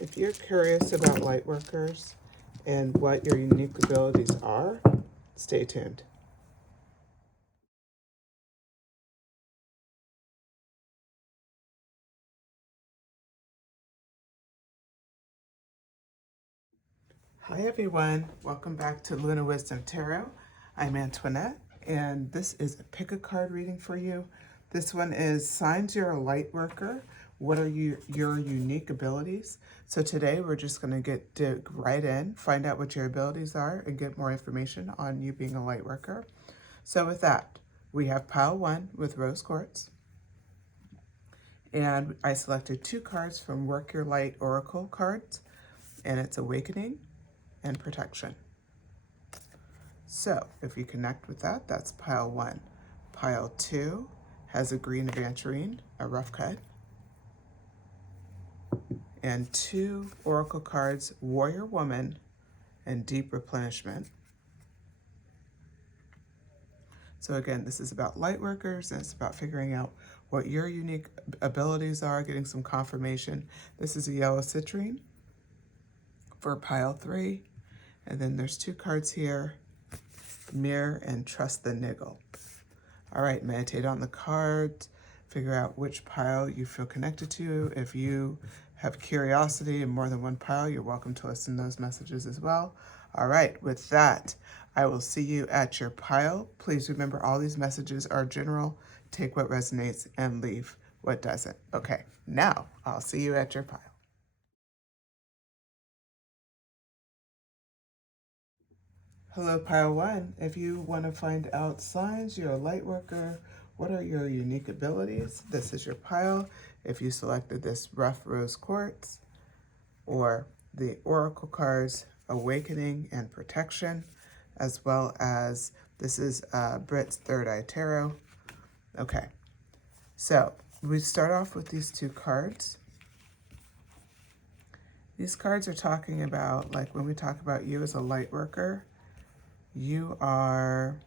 If you're curious about light workers and what your unique abilities are, stay tuned. Hi everyone, welcome back to Luna Wisdom Tarot. I'm Antoinette, and this is a pick a card reading for you. This one is signs you're a light worker. What are your unique abilities? So today we're just going to dig right in, find out what your abilities are, and get more information on you being a light worker. So with that, we have pile 1 with rose quartz. And I selected 2 cards from Work Your Light Oracle cards, and it's Awakening and Protection. So if you connect with that, that's pile 1. Pile 2 has a green aventurine, a rough cut, and 2 oracle cards, Warrior Woman and Deep Replenishment. So again, this is about light workers, and it's about figuring out what your unique abilities are, getting some confirmation. This is a yellow citrine for pile 3. And then there's 2 cards here, Mirror and Trust the Niggle. All right, meditate on the cards, figure out which pile you feel connected to. If you have curiosity in more than one pile, you're welcome to listen to those messages as well. All right, with that, I will see you at your pile. Please remember all these messages are general. Take what resonates and leave what doesn't. Okay, now I'll see you at your pile. Hello, pile 1. If you want to find out signs you're a light worker, what are your unique abilities? This is your pile. If you selected this rough rose quartz or the oracle cards, Awakening and Protection, as well as this is Brit's Third Eye Tarot. Okay, so we start off with these 2 cards. These cards are talking about, like when we talk about you as a light worker, you are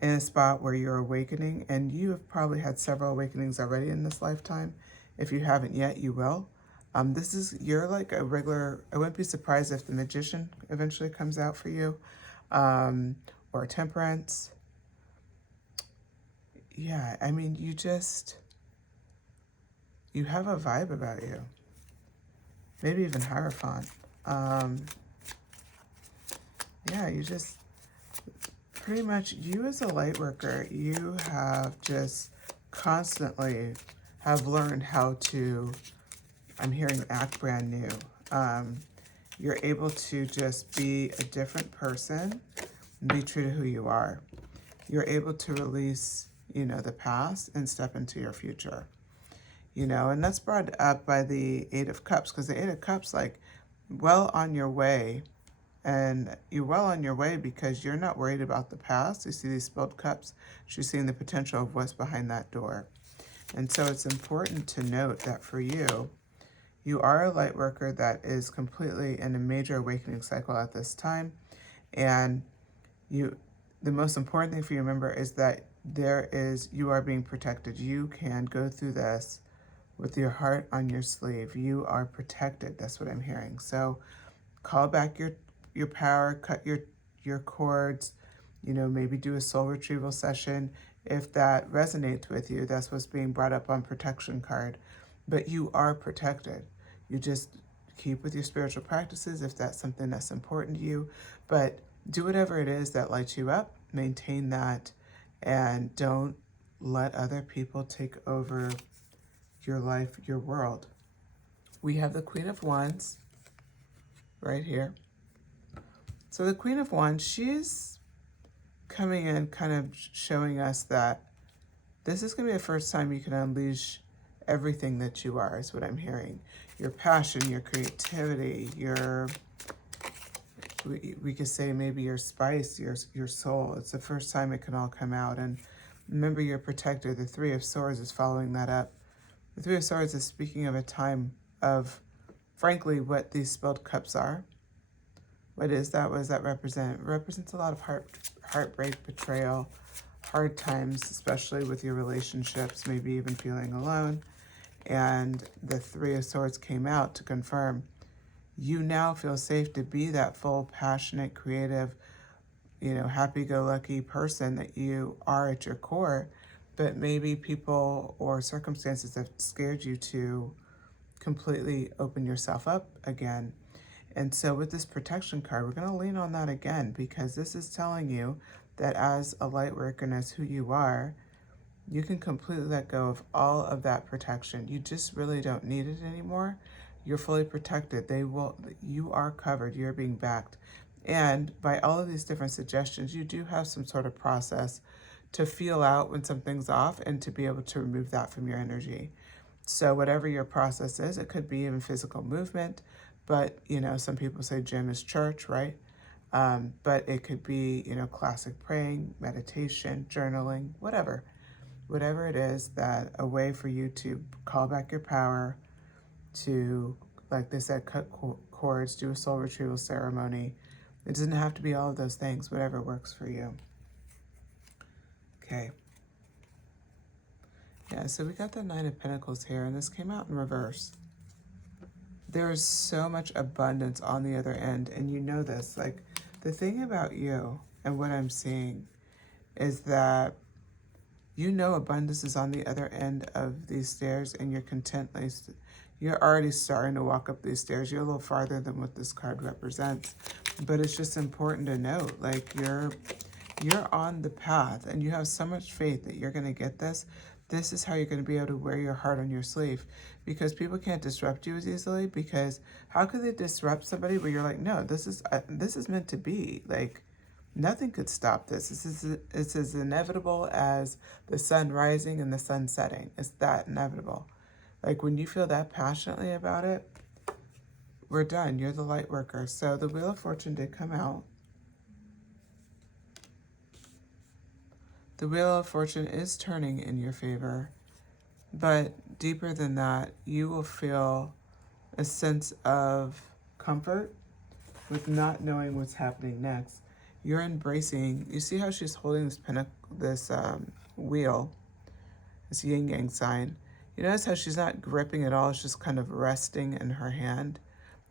in a spot where you're awakening, and you have probably had several awakenings already in this lifetime. If you haven't yet, you will. You're like a regular, I wouldn't be surprised if the Magician eventually comes out for you, or Temperance. Yeah, I mean, you have a vibe about you. Maybe even Hierophant. Yeah, you just, pretty much you as a light worker, you have just constantly have learned how to, I'm hearing act brand new. You're able to just be a different person and be true to who you are. You're able to release, the past and step into your future. And that's brought up by the 8 of Cups, because the 8 of Cups, like, well on your way. And you're well on your way because you're not worried about the past. You see these spilled cups. She's seeing the potential of what's behind that door. And so it's important to note that for you, you are a light worker that is completely in a major awakening cycle at this time. And the most important thing for you to remember is that you are being protected. You can go through this with your heart on your sleeve. You are protected. That's what I'm hearing. So call back your power, cut your cords, maybe do a soul retrieval session. If that resonates with you, that's what's being brought up on protection card. But you are protected. You just keep with your spiritual practices if that's something that's important to you. But do whatever it is that lights you up, maintain that, and don't let other people take over your life, your world. We have the Queen of Wands right here. So the Queen of Wands, she's coming in kind of showing us that this is going to be the first time you can unleash everything that you are, is what I'm hearing. Your passion, your creativity, we could say maybe your spice, your soul. It's the first time it can all come out. And remember, you're protected. The 3 of Swords is following that up. The 3 of Swords is speaking of a time of, frankly, what these spilled cups are. What is that? What does that represent? It represents a lot of heartbreak, betrayal, hard times, especially with your relationships, maybe even feeling alone. And the 3 of Swords came out to confirm you now feel safe to be that full, passionate, creative, happy-go-lucky person that you are at your core, but maybe people or circumstances have scared you to completely open yourself up again. And so with this protection card, we're going to lean on that again, because this is telling you that as a light worker and as who you are, you can completely let go of all of that protection. You just really don't need it anymore. You're fully protected. You are covered. You're being backed. And by all of these different suggestions, you do have some sort of process to feel out when something's off and to be able to remove that from your energy. So whatever your process is, it could be even physical movement, but some people say gym is church, right? But it could be, classic praying, meditation, journaling, whatever it is, that a way for you to call back your power, to, like they said, cut cords, do a soul retrieval ceremony. It doesn't have to be all of those things, whatever works for you. Okay. Yeah, so we got the Nine of Pentacles here, and this came out in reverse. There is so much abundance on the other end, and you know this. Like, the thing about you and what I'm seeing is that abundance is on the other end of these stairs, and you're content. You're already starting to walk up these stairs. You're a little farther than what this card represents, but it's just important to note, like, you're on the path, and you have so much faith that you're going to get this. This is how you're going to be able to wear your heart on your sleeve, because people can't disrupt you as easily. Because how could they disrupt somebody where you're like, no, this is meant to be. Like, nothing could stop this. It's as inevitable as the sun rising and the sun setting. It's that inevitable. Like, when you feel that passionately about it, we're done. You're the light worker. So the Wheel of Fortune did come out. The Wheel of Fortune is turning in your favor, but deeper than that, you will feel a sense of comfort with not knowing what's happening next. You're embracing, you see how she's holding this wheel, this yin yang sign. You notice how she's not gripping at all, it's just kind of resting in her hand.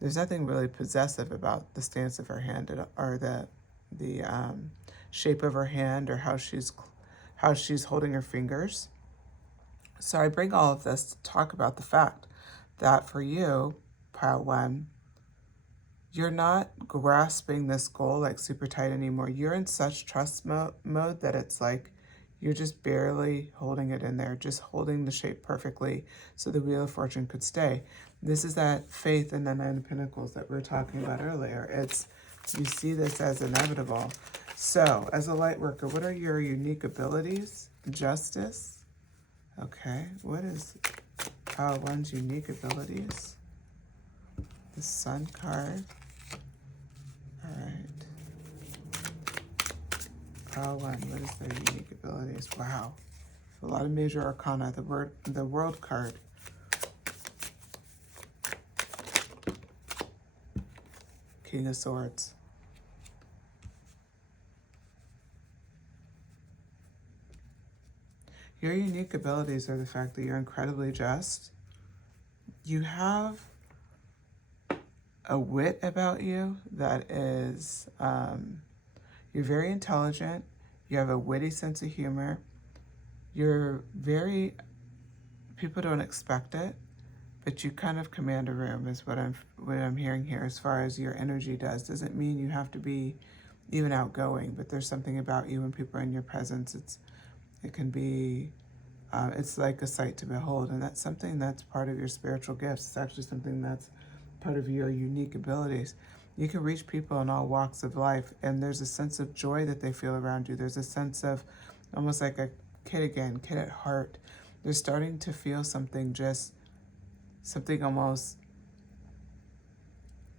There's nothing really possessive about the stance of her hand, or the shape of her hand, or how she's holding her fingers. So I bring all of this to talk about the fact that for you, pile one, you're not grasping this goal like super tight anymore. You're in such trust mode that it's like you're just barely holding it in there, just holding the shape perfectly so the Wheel of Fortune could stay. This is that faith in the Nine of Pentacles that we were talking about earlier. You see this as inevitable. So, as a light worker, what are your unique abilities? Justice. Okay, what is pile one's unique abilities? The Sun card. All right. Pile one, what is their unique abilities? Wow. A lot of major arcana. The World card. King of Swords. Your unique abilities are the fact that you're incredibly just. You have a wit about you that is, you're very intelligent. You have a witty sense of humor. People don't expect it, but you kind of command a room is what I'm hearing here as far as your energy does. Doesn't mean you have to be even outgoing, but there's something about you when people are in your presence. It can be, it's like a sight to behold, and that's something that's part of your spiritual gifts. It's actually something that's part of your unique abilities. You can reach people in all walks of life, and there's a sense of joy that they feel around you. There's a sense of almost like a kid at heart. They're starting to feel something almost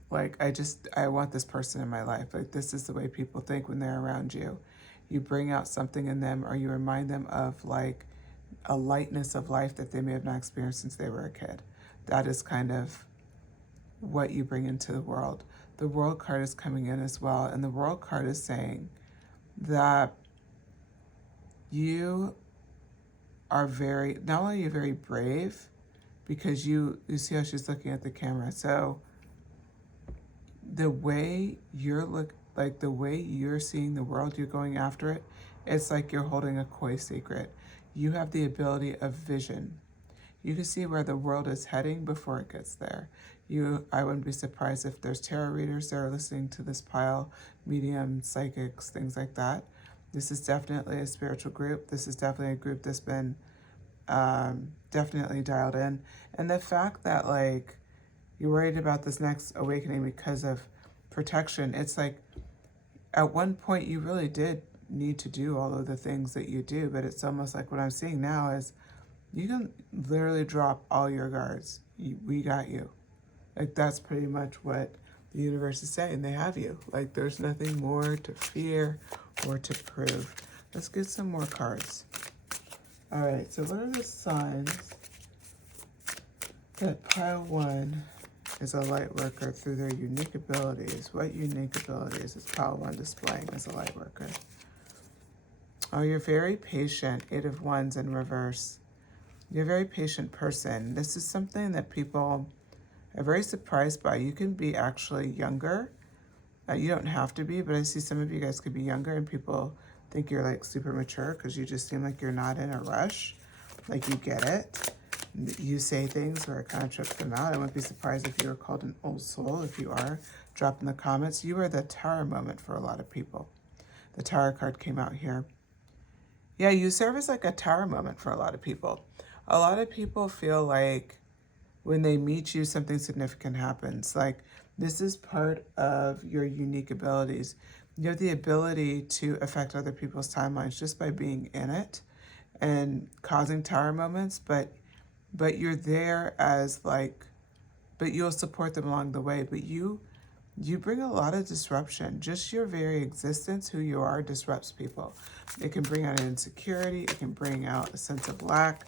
like, I want this person in my life. Like, this is the way people think when they're around you. You bring out something in them, or you remind them of like a lightness of life that they may have not experienced since they were a kid. That is kind of what you bring into the world. The World card is coming in as well, and the World card is saying that you are not only are you very brave, because you see how she's looking at the camera. So the way the way you're seeing the world, you're going after it, it's like you're holding a koi secret. You have the ability of vision. You can see where the world is heading before it gets there. I wouldn't be surprised if there's tarot readers that are listening to this pile, mediums, psychics, things like that. This is definitely a spiritual group. This is definitely a group that's been definitely dialed in. And the fact that like you're worried about this next awakening because of protection, it's like at one point you really did need to do all of the things that you do, but it's almost like what I'm seeing now is you can literally drop all your guards. We got you. Like that's pretty much what the universe is saying. They have you. Like there's nothing more to fear or to prove. Let's get some more cards. All right, so what are the signs that pile 1 is a light worker through their unique abilities? What unique abilities is pile 1 displaying as a light worker? Oh, you're very patient. 8 of Wands in reverse. You're a very patient person. This is something that people are very surprised by. You can be actually younger. You don't have to be, but I see some of you guys could be younger and people think you're like super mature because you just seem like you're not in a rush. Like you get it. You say things where it kind of trips them out. I wouldn't be surprised if you were called an old soul. If you are, drop in the comments. You are the Tower moment for a lot of people. The Tower card came out here. Yeah, you serve as like a Tower moment for a lot of people. A lot of people feel like when they meet you, something significant happens. Like this is part of your unique abilities. You have the ability to affect other people's timelines just by being in it and causing Tower moments, but you're there as like, but you'll support them along the way. But you bring a lot of disruption. Just your very existence, who you are, disrupts people. It can bring out insecurity. It can bring out a sense of lack.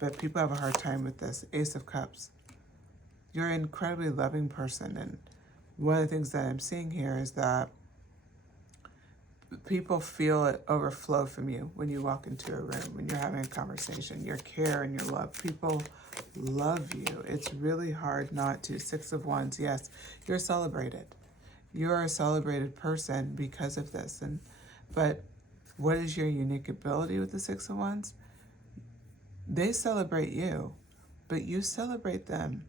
But people have a hard time with this. Ace of Cups. You're an incredibly loving person. And one of the things that I'm seeing here is that people feel it overflow from you when you walk into a room, when you're having a conversation, your care and your love. People love you. It's really hard not to. 6 of Wands, yes, you're celebrated. You're a celebrated person because of this. But what is your unique ability with the 6 of Wands? They celebrate you, but you celebrate them.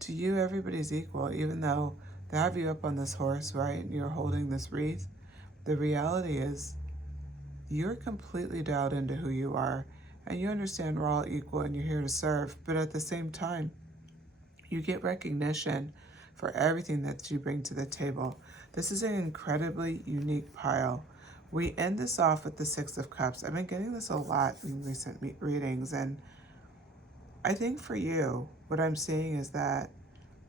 To you, everybody's equal, even though they have you up on this horse, right, and you're holding this wreath. The reality is you're completely dialed into who you are, and you understand we're all equal and you're here to serve, but at the same time, you get recognition for everything that you bring to the table. This is an incredibly unique pile. We end this off with the 6 of Cups. I've been getting this a lot in recent readings, and I think for you, what I'm seeing is that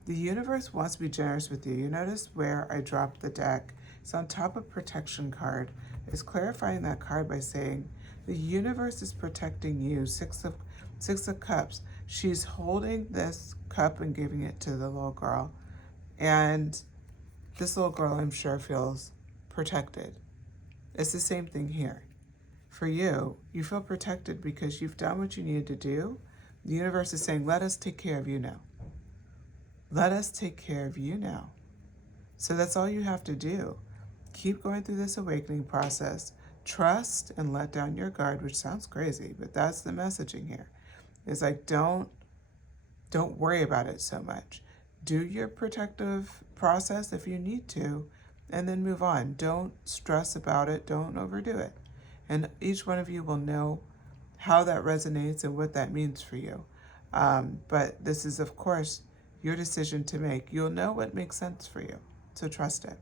the universe wants to be generous with you. You notice where I dropped the deck. It's on top of protection card. It's clarifying that card by saying the universe is protecting you. 6 of Cups. She's holding this cup and giving it to the little girl. And this little girl, I'm sure, feels protected. It's the same thing here. For you, you feel protected because you've done what you needed to do. The universe is saying, let us take care of you now. Let us take care of you now. So that's all you have to do. Keep going through this awakening process. Trust and let down your guard, which sounds crazy, but that's the messaging here. It's like, don't worry about it so much. Do your protective process if you need to, and then move on. Don't stress about it. Don't overdo it. And each one of you will know how that resonates and what that means for you. But this is, of course, your decision to make. You'll know what makes sense for you, so trust it.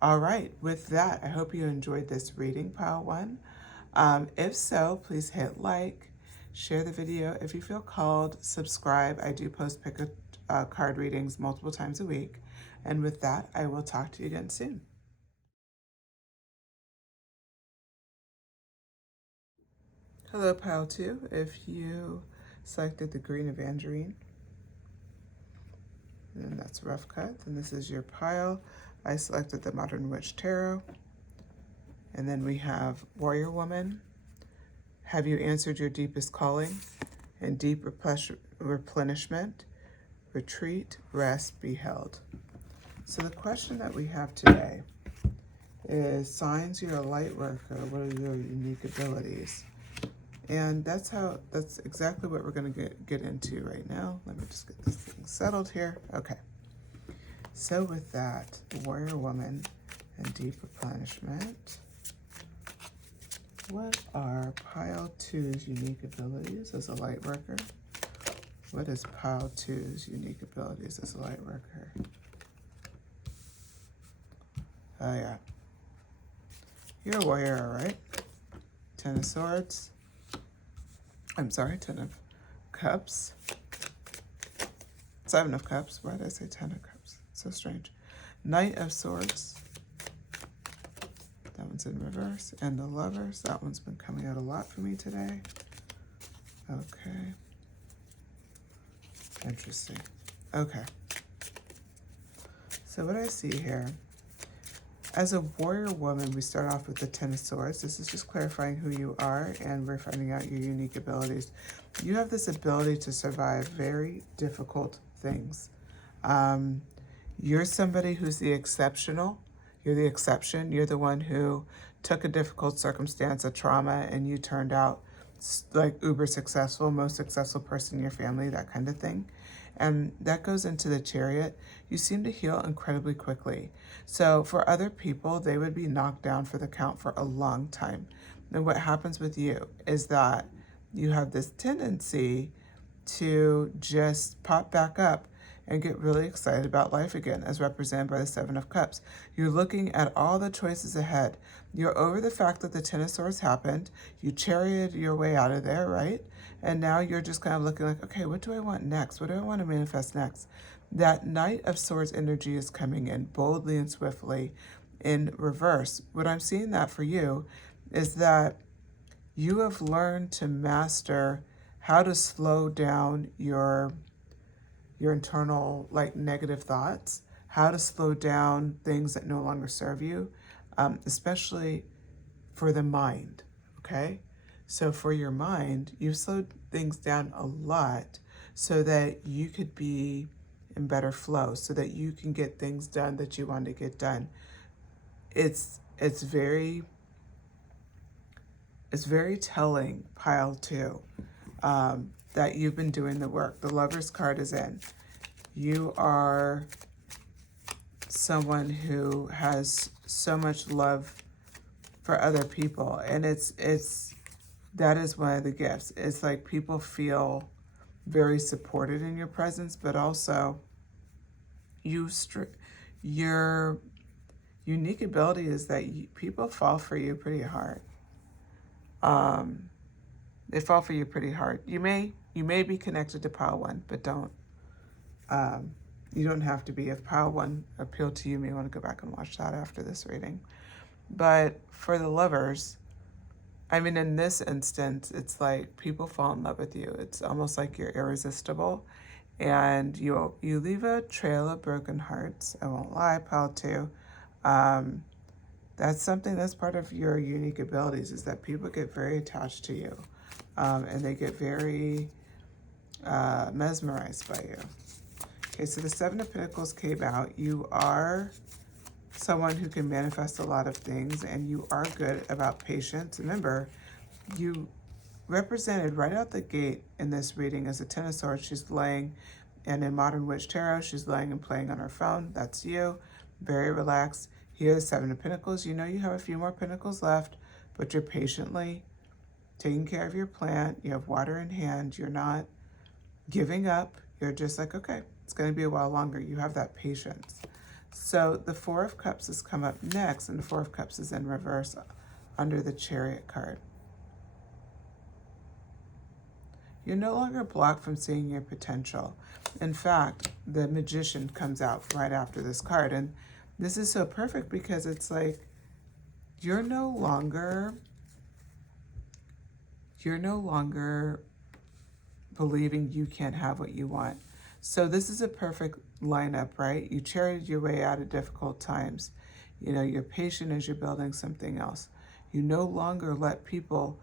All right, with that, I hope you enjoyed this reading, Pile 1. If so, please hit like, share the video. If you feel called, subscribe. I do post card readings multiple times a week. And with that, I will talk to you again soon. Hello, Pile 2. If you selected the green Evangeline, and that's rough cut, then this is your pile. I selected the Modern Witch Tarot. And then we have Warrior Woman. Have you answered your deepest calling? And deep replenishment. Retreat, rest, be held. So the question that we have today is, signs you're a light worker, what are your unique abilities? And that's exactly what we're going to get into right now. Let me just get this thing settled here. Okay. So with that, warrior woman and deep replenishment. What are pile 2's unique abilities as a light worker? What is pile 2's unique abilities as a light worker? Oh yeah. You're a warrior, all right? 10 of swords. I'm sorry, 10 of cups. 7 of cups. Why did I say 10 of cups? So strange. Knight of swords. That one's in reverse. And the lovers. That one's been coming out a lot for me today. Okay. Interesting. Okay. So what I see here, as a warrior woman, we start off with the 10 of swords. This is just clarifying who you are, and we're finding out your unique abilities. You have this ability to survive very difficult things. You're somebody who's the exceptional. You're the exception. You're the one who took a difficult circumstance, a trauma, and you turned out like uber successful, most successful person in your family, that kind of thing. And that goes into the Chariot. You seem to heal incredibly quickly. So for other people, they would be knocked down for the count for a long time. And what happens with you is that you have this tendency to just pop back up and get really excited about life again, as represented by the 7 of Cups. You're looking at all the choices ahead. You're over the fact that the 10 of Swords happened. You charioted your way out of there, right? And now you're just kind of looking like, okay, what do I want next? What do I want to manifest next? That Knight of Swords energy is coming in boldly and swiftly in reverse. What I'm seeing that for you is that you have learned to master how to slow down your internal like negative thoughts, how to slow down things that no longer serve you, especially for the mind, okay? So for your mind, you've slowed things down a lot so that you could be in better flow, so that you can get things done that you want to get done. It's very telling, pile 2, that you've been doing the work. The Lover's card is in. You are someone who has so much love for other people, and that is one of the gifts. It's like people feel very supported in your presence, but also your unique ability is that people fall for you pretty hard. They fall for you pretty hard. You may be connected to pile 1, but you don't have to be. If pile 1 appealed to you, you may want to go back and watch that after this reading. But for the lovers, I mean, in this instance, it's like people fall in love with you. It's almost like you're irresistible, and you leave a trail of broken hearts. I won't lie, pile 2. That's something that's part of your unique abilities, is that people get very attached to you, and they get very mesmerized by you. Okay, so the 7 of Pentacles came out. You are someone who can manifest a lot of things, and you are good about patience. Remember, you represented right out the gate in this reading as a 10 of Swords. She's laying, and in Modern Witch Tarot, she's laying and playing on her phone. That's you. Very relaxed. Here, the 7 of Pentacles. You know you have a few more pentacles left, but you're patiently taking care of your plant. You have water in hand. You're not giving up. You're just like, okay, it's going to be a while longer. You have that patience. So the 4 of Cups has come up next, and the 4 of Cups is in reverse under the Chariot card. You're no longer blocked from seeing your potential. In fact, the Magician comes out right after this card, and this is so perfect because it's like you're no longer believing you can't have what you want. So this is a perfect lineup, right? You charioted your way out of difficult times. You know, you're patient as you're building something else. You no longer let people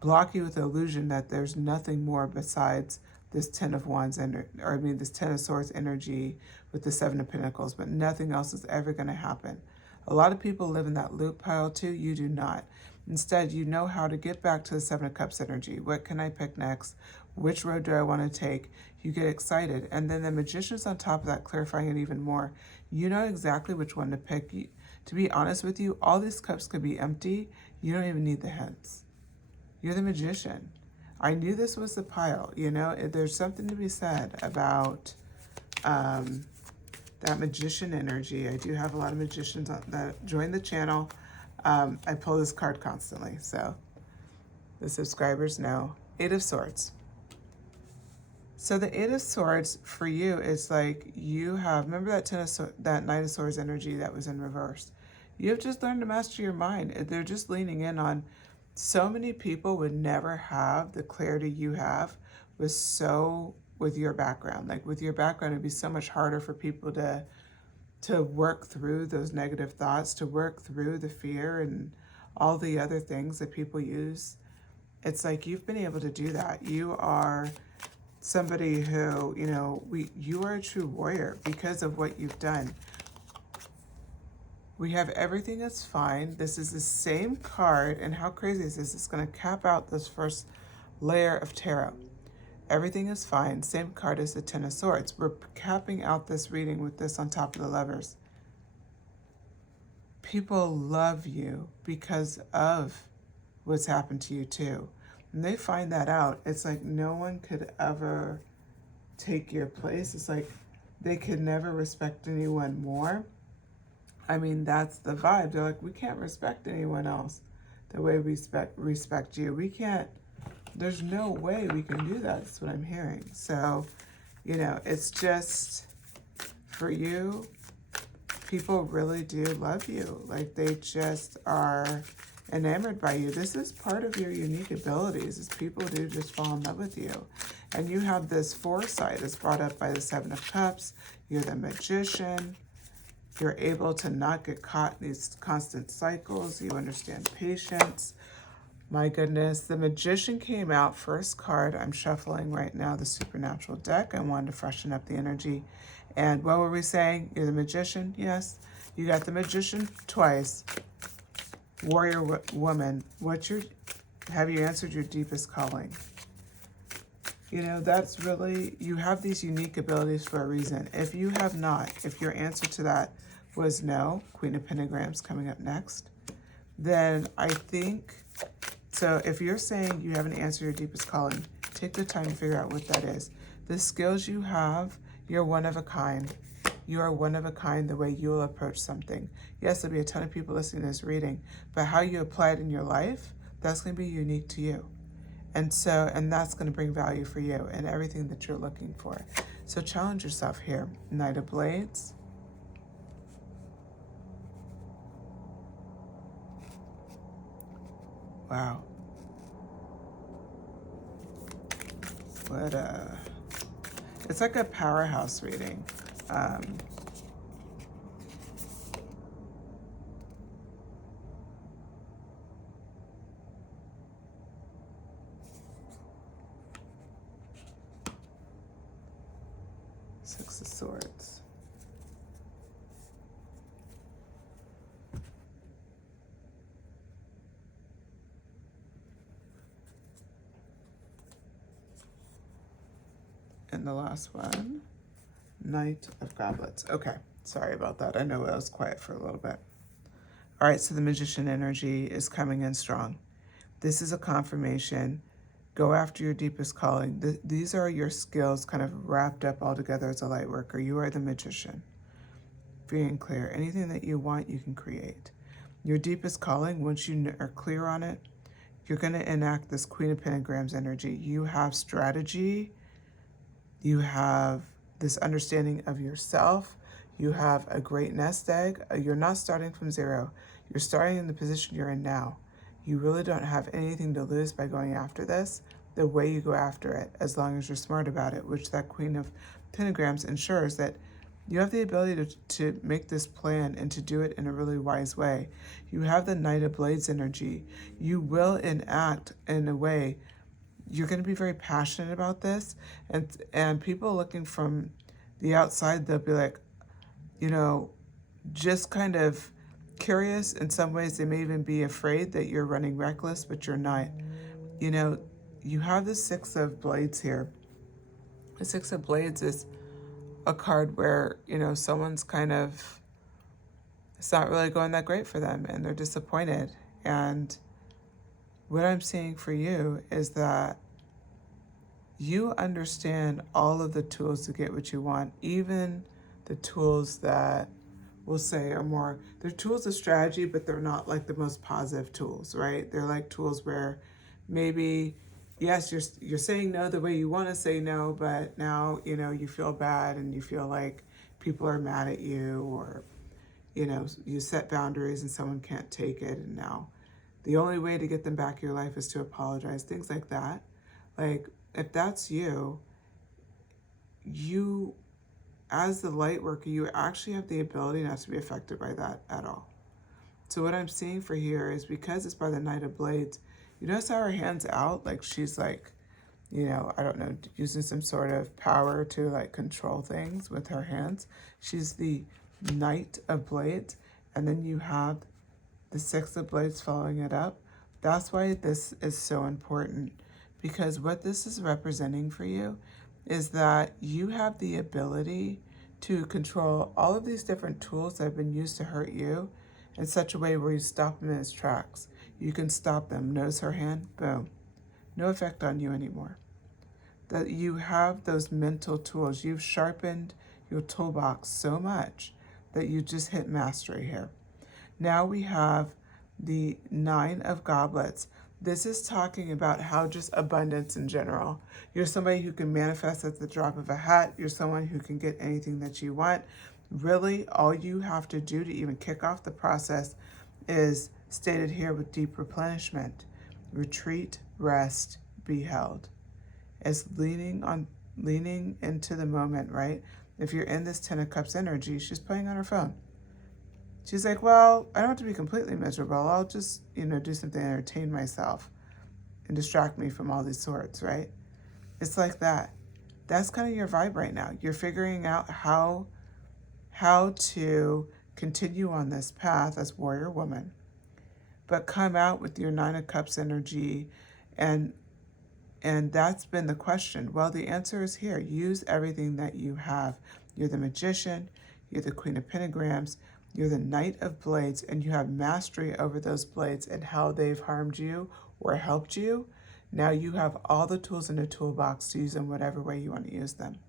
block you with the illusion that there's nothing more besides this Ten of Wands, this Ten of Swords energy with the Seven of Pentacles, but nothing else is ever going to happen. A lot of people live in that loop pile too. You do not. Instead, you know how to get back to the Seven of Cups energy. What can I pick next? Which road do I want to take? You get excited. And then the Magician's on top of that, clarifying it even more. You know exactly which one to pick. To be honest with you, all these cups could be empty. You don't even need the hints. You're the Magician. I knew this was the pile. You know, there's something to be said about that Magician energy. I do have a lot of magicians that join the channel. I pull this card constantly, so the subscribers know. Eight of Swords. So the Eight of Swords for you is like you have, remember that Knight of Swords energy that was in reverse. You have just learned to master your mind. They're just leaning in on, so many people would never have the clarity you have with your background. Like with your background, it'd be so much harder for people to work through those negative thoughts, to work through the fear and all the other things that people use. It's like you've been able to do that. You are somebody who, you know, you are a true warrior because of what you've done. We have everything that's fine. This is the same card, and how crazy is this? It's going to cap out this first layer of tarot. Everything is fine. Same card as the Ten of Swords. We're capping out this reading with this on top of the Lovers. People love you because of what's happened to you too. And they find that out. It's like no one could ever take your place. It's like they could never respect anyone more. I mean, that's the vibe. They're like, we can't respect anyone else the way we respect you. We can't, there's no way we can do that. That's what I'm hearing. So, you know, it's just, for you, people really do love you. Like, they just are enamored by you. This is part of your unique abilities, is people do just fall in love with you. And you have this foresight that's brought up by the Seven of Cups. You're the Magician. You're able to not get caught in these constant cycles. You understand patience. My goodness, the Magician came out first card. I'm shuffling right now the Supernatural deck. I wanted to freshen up the energy. And what were we saying? You're the Magician? Yes. You got the Magician twice. Warrior woman. Have you answered your deepest calling? You know, that's really, you have these unique abilities for a reason. If you have not, if your answer to that was no, Queen of Pentagrams coming up next, then I think, so if you're saying you haven't answered your deepest calling, take the time to figure out what that is. The skills you have, you're one of a kind. You are one of a kind the way you will approach something. Yes, there'll be a ton of people listening to this reading, but how you apply it in your life, that's going to be unique to you. And that's going to bring value for you and everything that you're looking for. So challenge yourself here. Knight of Blades. Wow. It's like a powerhouse reading. Six of Swords. And the last one, Knight of Goblets. Okay, sorry about that. I know I was quiet for a little bit. All right, so the Magician energy is coming in strong. This is a confirmation. Go after your deepest calling. These are your skills kind of wrapped up all together as a light worker. You are the Magician. Free and clear. Anything that you want, you can create. Your deepest calling, once you are clear on it, you're going to enact this Queen of Pentagrams energy. You have strategy. You have this understanding of yourself. You have a great nest egg. You're not starting from zero. You're starting in the position you're in now. You really don't have anything to lose by going after this the way you go after it, as long as you're smart about it, which that Queen of Pentagrams ensures that you have the ability to make this plan and to do it in a really wise way. You have the Knight of Blades energy. You will enact in a way you're going to be very passionate about this, and people looking from the outside, they'll be like, just kind of curious. In some ways, they may even be afraid that you're running reckless, but you're not. You have the Six of Blades here. The Six of Blades is a card where, someone's kind of, it's not really going that great for them and they're disappointed. And what I'm seeing for you is that you understand all of the tools to get what you want, even the tools that we'll say are more, they're tools of strategy, but they're not like the most positive tools, right? They're like tools where maybe, yes, you're saying no the way you want to say no, but now, you feel bad and you feel like people are mad at you, or, you set boundaries and someone can't take it. And now the only way to get them back in your life is to apologize, things like that. Like, if that's you, as the light worker, you actually have the ability not to be affected by that at all. So what I'm seeing for here is, because it's by the Knight of Blades, you notice how her hand's out? Like, she's like, I don't know, using some sort of power to like control things with her hands. She's the Knight of Blades. And then you have the Six of Blades following it up. That's why this is so important, because what this is representing for you is that you have the ability to control all of these different tools that have been used to hurt you in such a way where you stop them in its tracks. You can stop them. Notice her hand, boom. No effect on you anymore. That you have those mental tools. You've sharpened your toolbox so much that you just hit mastery here. Now we have the Nine of Goblets. This is talking about how just abundance in general. You're somebody who can manifest at the drop of a hat. You're someone who can get anything that you want. Really, all you have to do to even kick off the process is stated here with deep replenishment. Retreat, rest, be held. It's leaning into the moment, right? If you're in this Ten of Cups energy, she's playing on her phone. She's like, well, I don't have to be completely miserable. I'll just, do something to entertain myself and distract me from all these swords, right? It's like that. That's kind of your vibe right now. You're figuring out how to continue on this path as warrior woman, but come out with your Nine of Cups energy. And that's been the question. Well, the answer is here. Use everything that you have. You're the Magician. You're the Queen of Pentagrams. You're the Knight of Blades, and you have mastery over those blades and how they've harmed you or helped you. Now you have all the tools in the toolbox to use them whatever way you want to use them.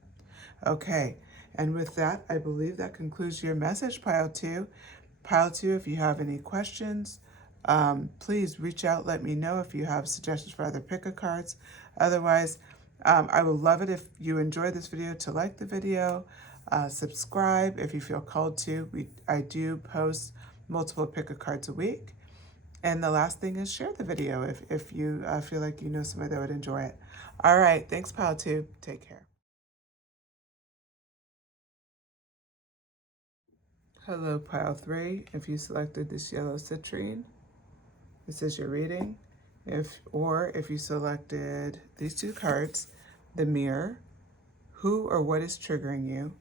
Okay, and with that, I believe that concludes your message, Pile 2. Pile 2, if you have any questions, please reach out. Let me know if you have suggestions for other pick-a-cards. Otherwise, I would love it if you enjoyed this video to like the video. Subscribe if you feel called to. I do post multiple pick-a-cards a week. And the last thing is share the video if you feel like you know somebody that would enjoy it. All right. Thanks, Pile 2. Take care. Hello, Pile 3. If you selected this yellow citrine, this is your reading. If you selected these two cards, the Mirror, who or what is triggering you,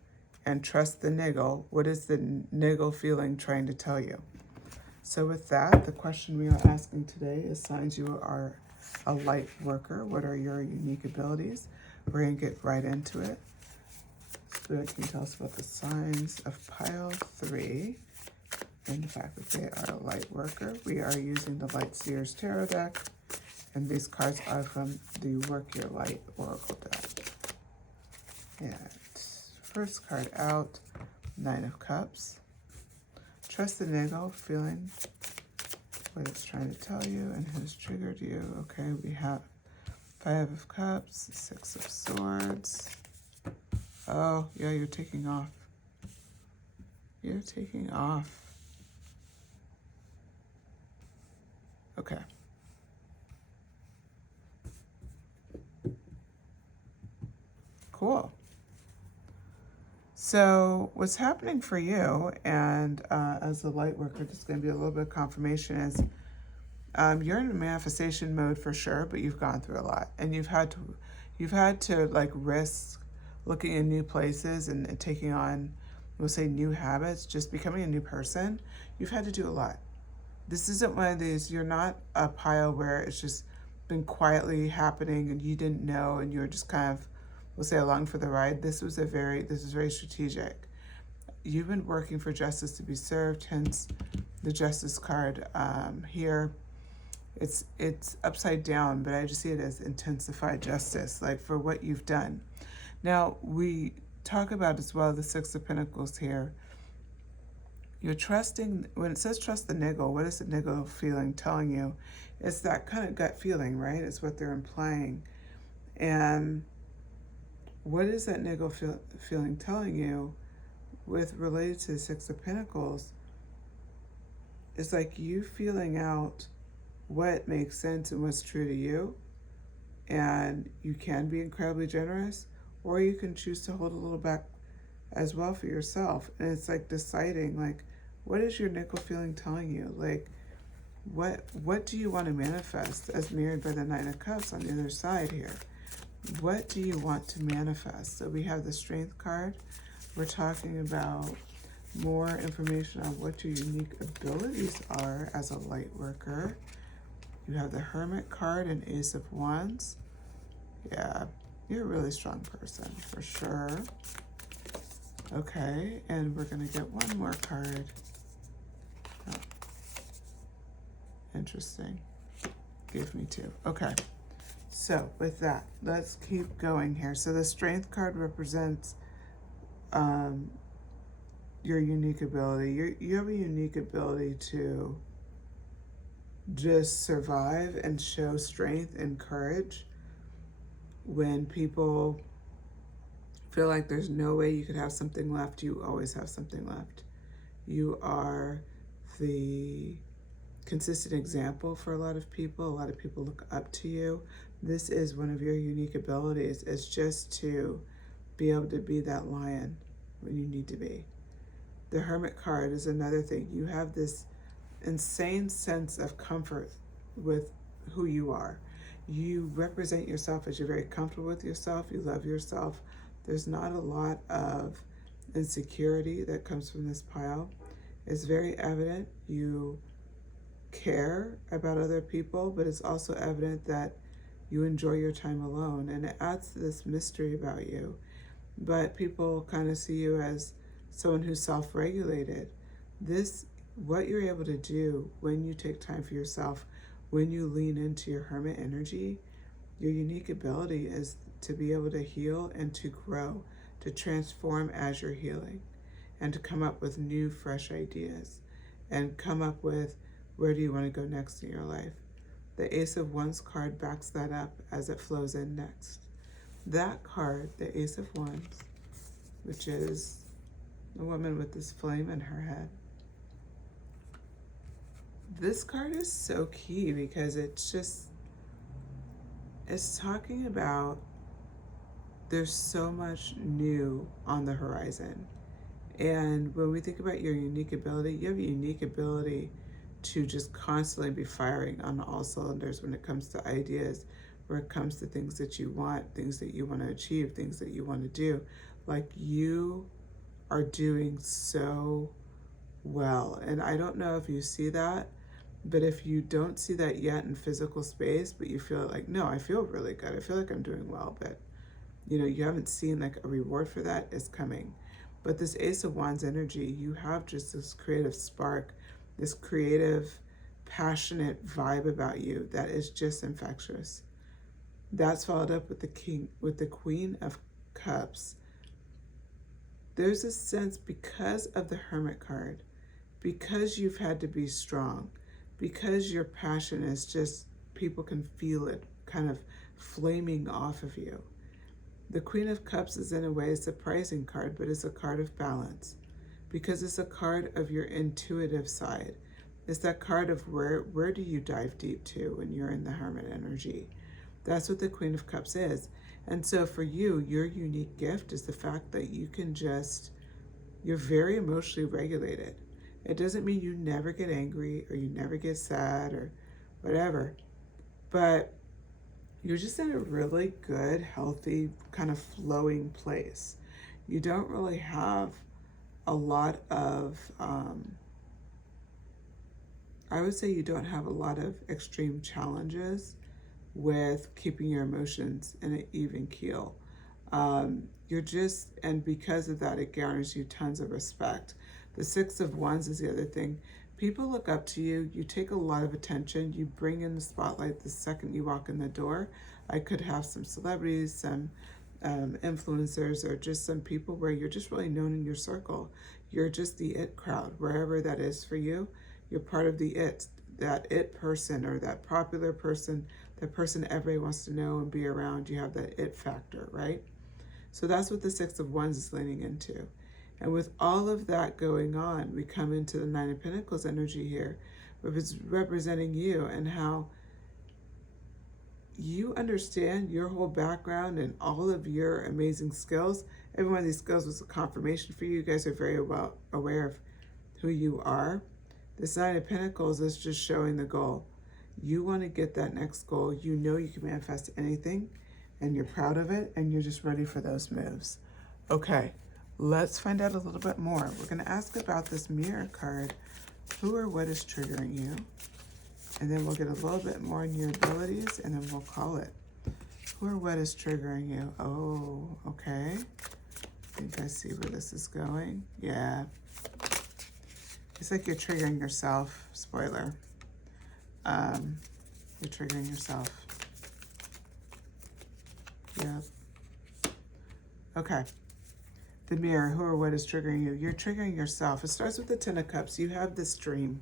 and Trust the Niggle, what is the niggle feeling trying to tell you? So with that, the question we are asking today is, signs you are a light worker. What are your unique abilities? We're going to get right into it. Spirit can tell us about the signs of Pile 3 and the fact that they are a light worker. We are using the Light Seers Tarot deck, and these cards are from the Work Your Light Oracle deck. And first card out, Nine of Cups. Trust the Niggle, feeling what it's trying to tell you and has triggered you. Okay, we have Five of Cups, Six of Swords. Oh, yeah, you're taking off. You're taking off. Okay. Cool. So what's happening for you, and as a light worker, just going to be a little bit of confirmation, is You're in manifestation mode for sure, but you've gone through a lot, and you've had to like risk looking in new places and taking on, we'll say, new habits, just becoming a new person. You've had to do a lot. This isn't one of these, you're not a pile where it's just been quietly happening and you didn't know and you were just kind of, we'll say, along for the ride. This is very strategic. You've been working for justice to be served, hence the justice card here. It's upside down, but I just see it as intensified justice, like for what you've done. Now, we talk about as well the Six of Pentacles here. You're trusting, when it says trust the niggle, what is the niggle feeling telling you? It's that kind of gut feeling, right? It's what they're implying. And what is that niggle feeling telling you with related to the Six of Pentacles? It's like you feeling out what makes sense and what's true to you. And you can be incredibly generous, or you can choose to hold a little back as well for yourself. And it's like deciding, like, what is your nickel feeling telling you? Like, what do you want to manifest as mirrored by the Nine of Cups on the other side here? What do you want to manifest? So we have the Strength card. We're talking about more information on what your unique abilities are as a light worker. You have the Hermit card and Ace of Wands. Yeah, you're a really strong person for sure. Okay, and we're going to get one more card. Oh, interesting. Gave me two. Okay, so with that, let's keep going here. So the Strength card represents your unique ability. You have a unique ability to just survive and show strength and courage when people feel like there's no way you could have something left. You always have something left. You are the consistent example for a lot of people. A lot of people look up to you. This is one of your unique abilities, is just to be able to be that lion when you need to be. The Hermit card is another thing. You have this insane sense of comfort with who you are. You represent yourself as you're very comfortable with yourself. You love yourself. There's not a lot of insecurity that comes from this pile. It's very evident you care about other people, but it's also evident that you enjoy your time alone, and it adds to this mystery about you. But people kind of see you as someone who's self-regulated. What you're able to do when you take time for yourself, when you lean into your Hermit energy, your unique ability is to be able to heal and to grow, to transform as you're healing, and to come up with new, fresh ideas, and come up with where do you want to go next in your life. The Ace of Wands card backs that up as it flows in next. That card, the Ace of Wands, which is a woman with this flame in her head. This card is so key because it's talking about there's so much new on the horizon. And when we think about your unique ability, you have a unique ability to just constantly be firing on all cylinders when it comes to ideas, where it comes to things that you want, things that you want to achieve, things that you want to do. Like, you are doing so well. And I don't know if you see that, but if you don't see that yet in physical space, but you feel like, no, I feel really good, I feel like I'm doing well, but you haven't seen like a reward for that, is coming. But this Ace of Wands energy, you have just this creative spark, this creative, passionate vibe about you that is just infectious. That's followed up with the Queen of Cups. There's a sense, because of the Hermit card, because you've had to be strong, because your passion is just, people can feel it kind of flaming off of you. The Queen of Cups is in a way a surprising card, but it's a card of balance, because it's a card of your intuitive side. It's that card of where do you dive deep to when you're in the Hermit energy. That's what the Queen of Cups is. And so for you, your unique gift is the fact that you can you're very emotionally regulated. It doesn't mean you never get angry or you never get sad or whatever. But you're just in a really good, healthy, kind of flowing place. You don't really have a lot of, I would say you don't have a lot of extreme challenges with keeping your emotions in an even keel. You're just, and because of that, it garners you tons of respect. The Six of Wands is the other thing. People look up to you. You take a lot of attention. You bring in the spotlight the second you walk in the door. I could have some celebrities, some influencers, or just some people where you're just really known in your circle. You're just the it crowd, wherever that is for you. You're part of the it, that it person or that popular person, that person everybody wants to know and be around. You have that it factor, right? So that's what the Six of Wands is leaning into. And with all of that going on, we come into the Nine of Pentacles energy here, which is representing you and how you understand your whole background and all of your amazing skills. Every one of these skills was a confirmation for you. You guys are very well aware of who you are. This Nine of Pentacles is just showing the goal. You want to get that next goal. You know you can manifest anything, and you're proud of it, and you're just ready for those moves. Okay, let's find out a little bit more. We're going to ask about this Mirror card. Who or what is triggering you? And then we'll get a little bit more on your abilities, and then we'll call it. Who or what is triggering you? Oh, okay. I think I see where this is going. Yeah. It's like you're triggering yourself. Spoiler. You're triggering yourself. Yep. Okay. The Mirror, who or what is triggering you? You're triggering yourself. It starts with the Ten of Cups. You have this dream,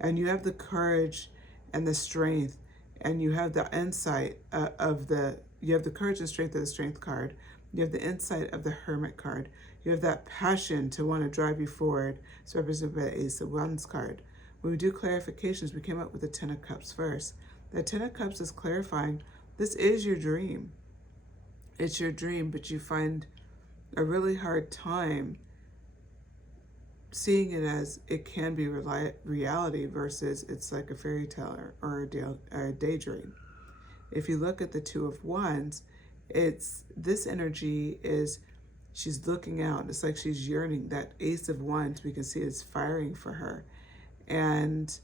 and you have the courage and the strength, and you have the insight you have the courage and strength of the Strength card. You have the insight of the Hermit card. You have that passion to want to drive you forward. It's represented by the Ace of Wands card. When we do clarifications, we came up with the Ten of Cups first. The Ten of Cups is clarifying this is your dream. It's your dream, but you find a really hard time seeing it as it can be reality versus it's like a fairy tale or a daydream. If you look at the Two of Wands, it's this energy is she's looking out. It's like she's yearning. That Ace of Wands, we can see it's firing for her. And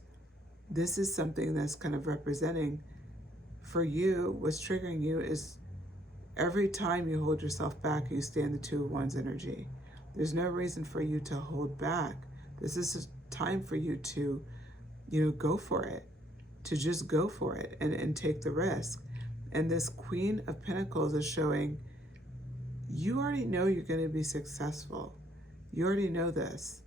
this is something that's kind of representing for you, what's triggering you is every time you hold yourself back, you stay in the Two of Wands energy. There's no reason for you to hold back. This is a time for you to, go for it, to just go for it and take the risk. And this Queen of Pentacles is showing you already know you're going to be successful. You already know this.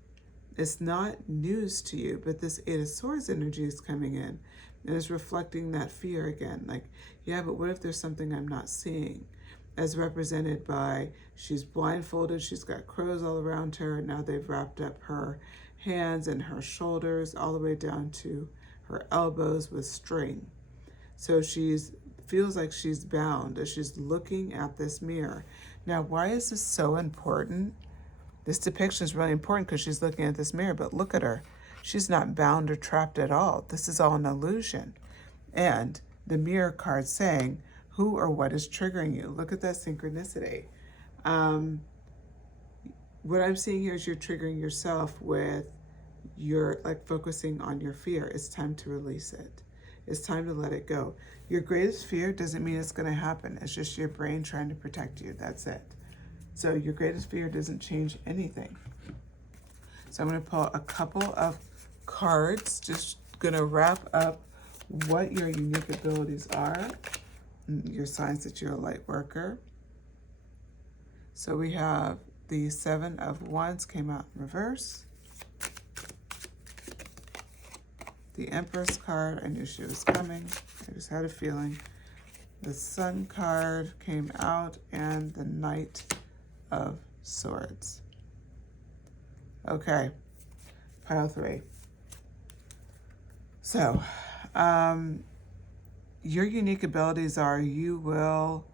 It's not news to you, but this Eight of Swords energy is coming in and it's reflecting that fear again. Like, yeah, but what if there's something I'm not seeing? As represented by, she's blindfolded, she's got crows all around her. Now they've wrapped up her hands and her shoulders all the way down to her elbows with string. So feels like she's bound as she's looking at this mirror. Now, why is this so important? This depiction is really important because she's looking at this mirror, but look at her. She's not bound or trapped at all. This is all an illusion. And the Mirror card saying, who or what is triggering you? Look at that synchronicity. What I'm seeing here is you're triggering yourself with focusing on your fear. It's time to release it. It's time to let it go. Your greatest fear doesn't mean it's going to happen. It's just your brain trying to protect you. That's it. So your greatest fear doesn't change anything. So I'm going to pull a couple of cards, just going to wrap up what your unique abilities are, your signs that you're a light worker. So we have the Seven of Wands came out in reverse. The Empress card, I knew she was coming. I just had a feeling. The Sun card came out and the Knight of Swords. Okay, pile 3. So, your unique abilities are you will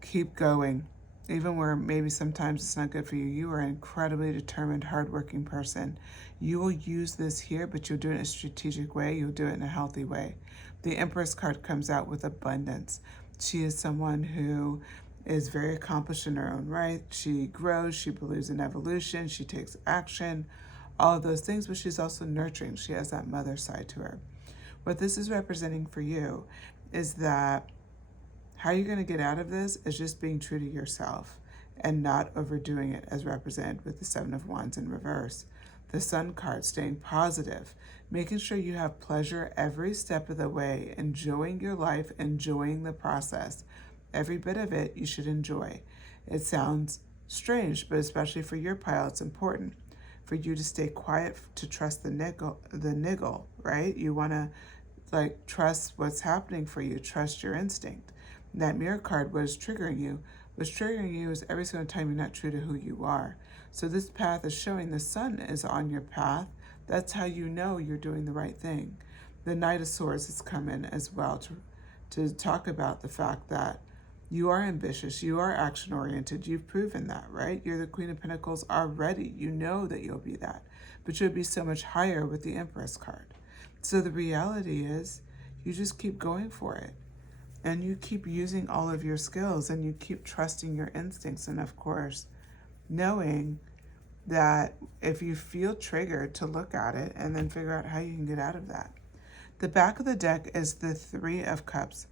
keep going. even where maybe sometimes it's not good for you, you are an incredibly determined, hardworking person. You will use this here, but you'll do it in a strategic way. You'll do it in a healthy way. The Empress card comes out with abundance. She is someone who is very accomplished in her own right. She grows, she believes in evolution, she takes action, all of those things, but she's also nurturing. She has that mother side to her. What this is representing for you is that how you're going to get out of this is just being true to yourself and not overdoing it, as represented with the Seven of Wands in reverse. The Sun card, staying positive, making sure you have pleasure every step of the way, enjoying your life, enjoying the process. Every bit of it you should enjoy. It sounds strange, but especially for your pile, it's important for you to stay quiet, to trust the niggle, right? You want to trust what's happening for you, trust your instinct. That Mirror card was triggering you. What's triggering you is every single time you're not true to who you are. So this path is showing the sun is on your path. That's how you know you're doing the right thing. The Knight of Swords has come in as well to talk about the fact that you are ambitious, you are action-oriented, you've proven that, right? You're the Queen of Pentacles already. You know that you'll be that. But you'll be so much higher with the Empress card. So the reality is you just keep going for it. And you keep using all of your skills and you keep trusting your instincts. And of course, knowing that if you feel triggered, to look at it and then figure out how you can get out of that. The back of the deck is the Three of Cups.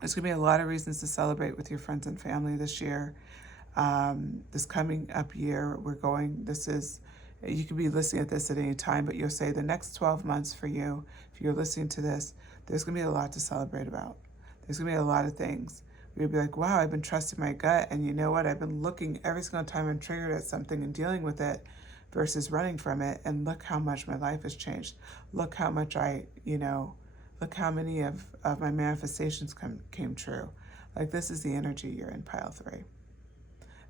There's going to be a lot of reasons to celebrate with your friends and family this year. This coming up year, you could be listening at this at any time, but you'll say the next 12 months for you, if you're listening to this, there's going to be a lot to celebrate about. There's going to be a lot of things. You'll be like, wow, I've been trusting my gut, and you know what? I've been looking every single time I'm triggered at something and dealing with it versus running from it, and look how much my life has changed. Look how much look how many of my manifestations came true. This is the energy you're in, pile 3.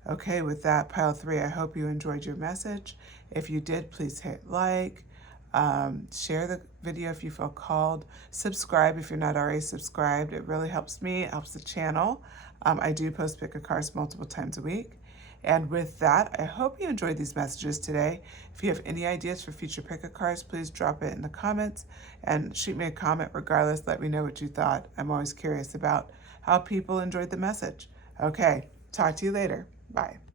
Okay, with that, pile 3, I hope you enjoyed your message. If you did, please hit like. Share the video if you feel called. Subscribe if you're not already subscribed. It really helps me. It helps the channel. I do post pick a cards multiple times a week. And with that, I hope you enjoyed these messages today. If you have any ideas for future pick a cards, please drop it in the comments and shoot me a comment regardless. Let me know what you thought. I'm always curious about how people enjoyed the message. Okay, talk to you later. Bye.